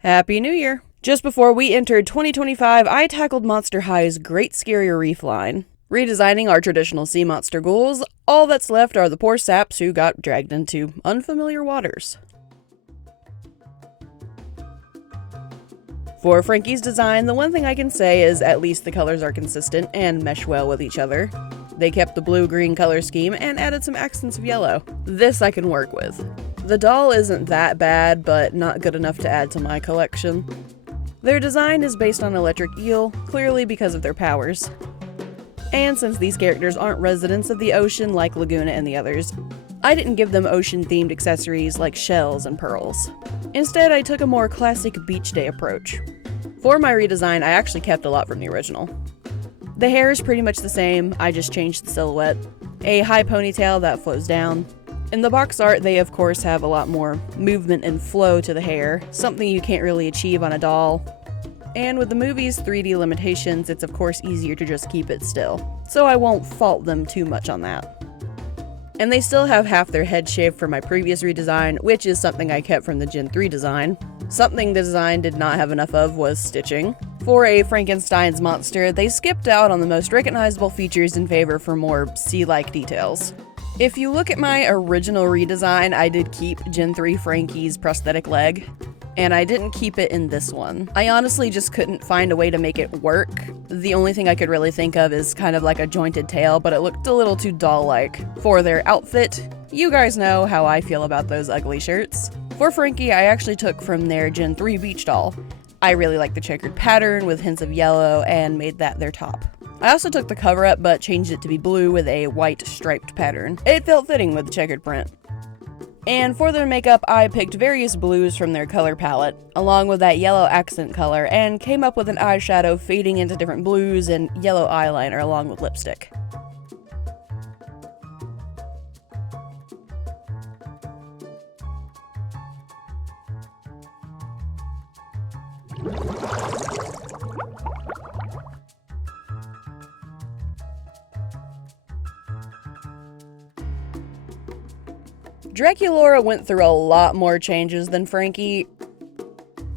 Happy New Year! Just before we entered 2025, I tackled Monster High's Great Scarrier reef line. Redesigning our traditional sea monster ghouls, all that's left are the poor saps who got dragged into unfamiliar waters. For Frankie's design, the one thing I can say is at least the colors are consistent and mesh well with each other. They kept the blue-green color scheme and added some accents of yellow. This I can work with. The doll isn't that bad, but not good enough to add to my collection. Their design is based on Electric Eel, clearly because of their powers. And since these characters aren't residents of the ocean like Laguna and the others, I didn't give them ocean-themed accessories like shells and pearls. Instead, I took a more classic beach day approach. For my redesign, I actually kept a lot from the original. The hair is pretty much the same, I just changed the silhouette. A high ponytail that flows down. In the box art, they of course have a lot more movement and flow to the hair, something you can't really achieve on a doll. And with the movie's 3D limitations, it's of course easier to just keep it still, so I won't fault them too much on that. And they still have half their head shaved from my previous redesign, which is something I kept from the Gen 3 design. Something the design did not have enough of was stitching. For a Frankenstein's monster, they skipped out on the most recognizable features in favor for more sea-like details. If you look at my original redesign, I did keep Gen 3 Frankie's prosthetic leg, and I didn't keep it in this one. I honestly just couldn't find a way to make it work. The only thing I could really think of is kind of like a jointed tail, but it looked a little too doll-like. For their outfit, you guys know how I feel about those ugly shirts. For Frankie, I actually took from their Gen 3 beach doll. I really like the checkered pattern with hints of yellow and made that their top. I also took the cover up but changed it to be blue with a white striped pattern. It felt fitting with the checkered print. And for their makeup, I picked various blues from their color palette, along with that yellow accent color, and came up with an eyeshadow fading into different blues and yellow eyeliner along with lipstick. Draculaura went through a lot more changes than Frankie.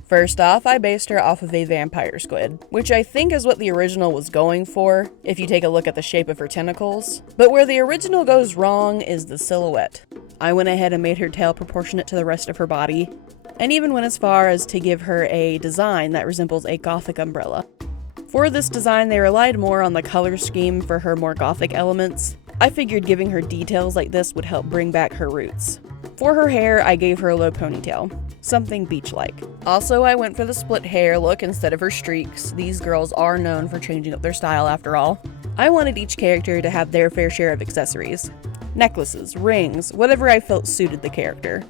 First off, I based her off of a vampire squid, which I think is what the original was going for, if you take a look at the shape of her tentacles. But where the original goes wrong is the silhouette. I went ahead and made her tail proportionate to the rest of her body, and even went as far as to give her a design that resembles a gothic umbrella. For this design, they relied more on the color scheme for her more gothic elements. I figured giving her details like this would help bring back her roots. For her hair, I gave her a low ponytail, something beach-like. Also, I went for the split hair look instead of her streaks. These girls are known for changing up their style after all. I wanted each character to have their fair share of accessories. Necklaces, rings, whatever I felt suited the character.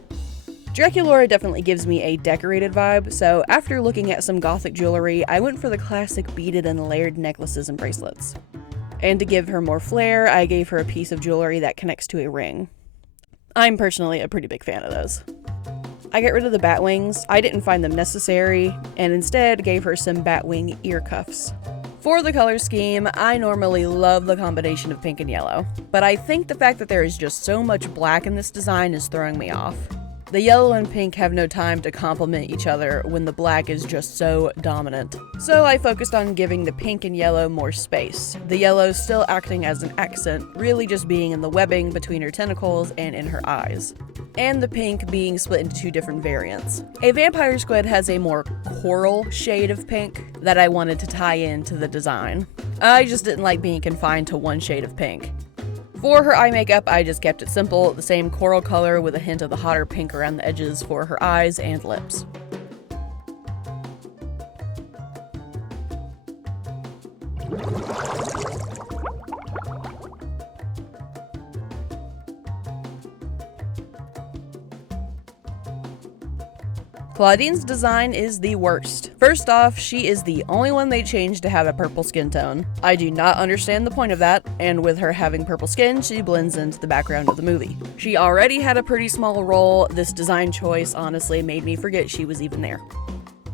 Draculaura definitely gives me a decorated vibe, so after looking at some gothic jewelry, I went for the classic beaded and layered necklaces and bracelets. And to give her more flair, I gave her a piece of jewelry that connects to a ring. I'm personally a pretty big fan of those. I got rid of the bat wings. I didn't find them necessary, and instead gave her some bat wing ear cuffs. For the color scheme, I normally love the combination of pink and yellow, but I think the fact that there is just so much black in this design is throwing me off. The yellow and pink have no time to complement each other when the black is just so dominant. So I focused on giving the pink and yellow more space, the yellow still acting as an accent, really just being in the webbing between her tentacles and in her eyes, and the pink being split into two different variants. A vampire squid has a more coral shade of pink that I wanted to tie into the design. I just didn't like being confined to one shade of pink. For her eye makeup, I just kept it simple, the same coral color with a hint of the hotter pink around the edges for her eyes and lips. Claudine's design is the worst. First off, she is the only one they changed to have a purple skin tone. I do not understand the point of that, and with her having purple skin, she blends into the background of the movie. She already had a pretty small role. This design choice honestly made me forget she was even there.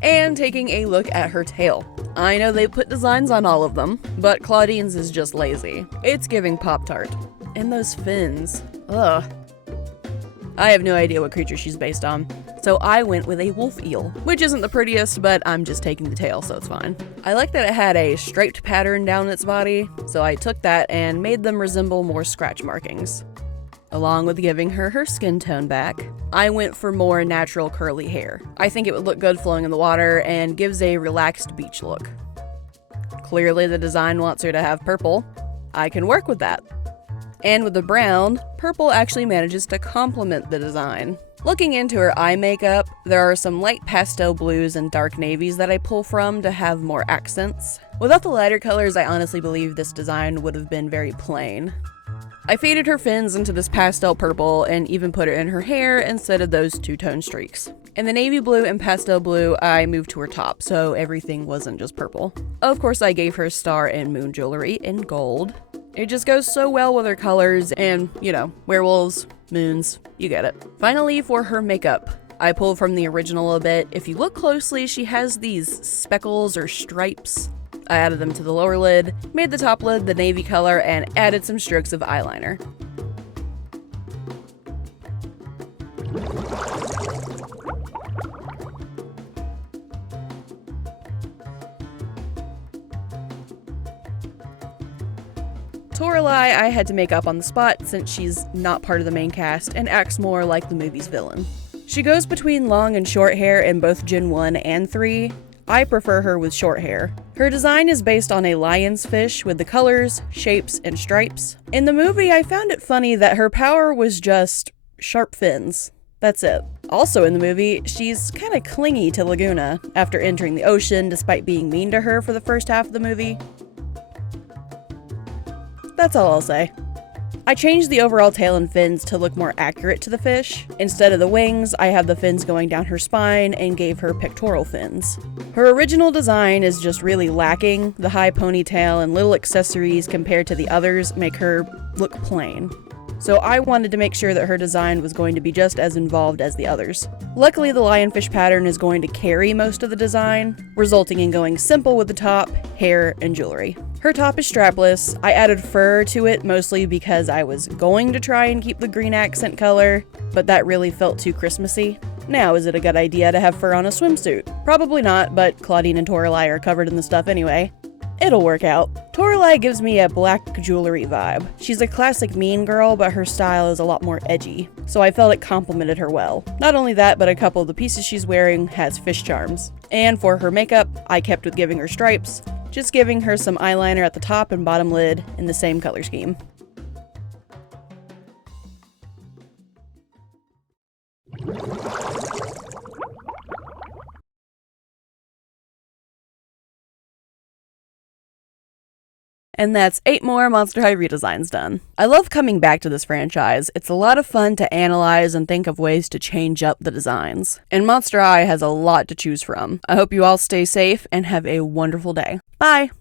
And taking a look at her tail. I know they put designs on all of them, but Claudine's is just lazy. It's giving Pop-Tart. And those fins. Ugh. I have no idea what creature she's based on, so I went with a wolf eel, which isn't the prettiest, but I'm just taking the tail, so it's fine. I like that it had a striped pattern down its body, so I took that and made them resemble more scratch markings. Along with giving her her skin tone back, I went for more natural curly hair. I think it would look good flowing in the water and gives a relaxed beach look. Clearly the design wants her to have purple. I can work with that. And with the brown, purple actually manages to complement the design. Looking into her eye makeup, there are some light pastel blues and dark navies that I pull from to have more accents. Without the lighter colors, I honestly believe this design would have been very plain. I faded her fins into this pastel purple and even put it in her hair instead of those two-tone streaks. In the navy blue and pastel blue, I moved to her top, so everything wasn't just purple. Of course, I gave her star and moon jewelry in gold. It just goes so well with her colors and, you know, werewolves, moons, you get it. Finally, for her makeup, I pulled from the original a bit. If you look closely, she has these speckles or stripes. I added them to the lower lid, made the top lid the navy color, and added some strokes of eyeliner. Toralei I had to make up on the spot since she's not part of the main cast and acts more like the movie's villain. She goes between long and short hair in both Gen 1 and 3. I prefer her with short hair. Her design is based on a lion's fish with the colors, shapes, and stripes. In the movie, I found it funny that her power was just sharp fins. That's it. Also in the movie, she's kind of clingy to Laguna after entering the ocean despite being mean to her for the first half of the movie. That's all I'll say. I changed the overall tail and fins to look more accurate to the fish. Instead of the wings, I have the fins going down her spine and gave her pectoral fins. Her original design is just really lacking. The high ponytail and little accessories compared to the others make her look plain. So I wanted to make sure that her design was going to be just as involved as the others. Luckily, the lionfish pattern is going to carry most of the design, resulting in going simple with the top, hair, and jewelry. Her top is strapless. I added fur to it mostly because I was going to try and keep the green accent color, but that really felt too Christmassy. Now, is it a good idea to have fur on a swimsuit? Probably not, but Claudine and Toralei are covered in the stuff anyway. It'll work out. Toralei gives me a black jewelry vibe. She's a classic mean girl, but her style is a lot more edgy, so I felt it complemented her well. Not only that, but a couple of the pieces she's wearing has fish charms. And for her makeup, I kept with giving her stripes, just giving her some eyeliner at the top and bottom lid in the same color scheme. And that's 8 more Monster High redesigns done. I love coming back to this franchise. It's a lot of fun to analyze and think of ways to change up the designs. And Monster High has a lot to choose from. I hope you all stay safe and have a wonderful day. Bye!